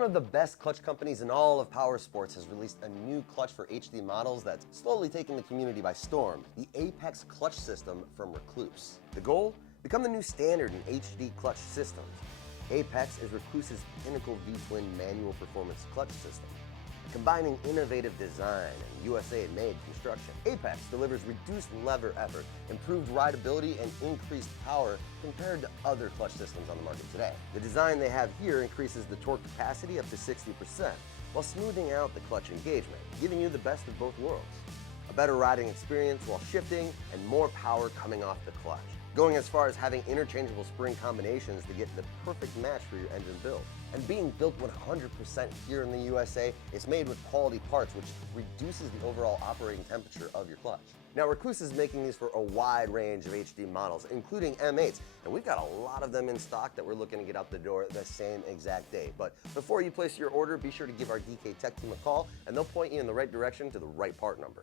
One of the best clutch companies in all of powersports has released a new clutch for HD models that's slowly taking the community by storm, the Apex clutch system from Rekluse. The goal? Become the new standard in HD clutch systems. Apex is Rekluse's pinnacle V-twin manual performance clutch system. Combining innovative design and USA-made construction, Apex delivers reduced lever effort, improved rideability, and increased power compared to other clutch systems on the market today. The design they have here increases the torque capacity up to 60%, while smoothing out the clutch engagement, giving you the best of both worlds. A better riding experience while shifting, and more power coming off the clutch. Going as far as having interchangeable spring combinations to get the perfect match for your engine build. And being built 100% here in the USA, it's made with quality parts, which reduces the overall operating temperature of your clutch. Now, Rekluse is making these for a wide range of HD models, including M8s, and we've got a lot of them in stock that we're looking to get out the door the same exact day. But before you place your order, be sure to give our DK Tech team a call, and they'll point you in the right direction to the right part number.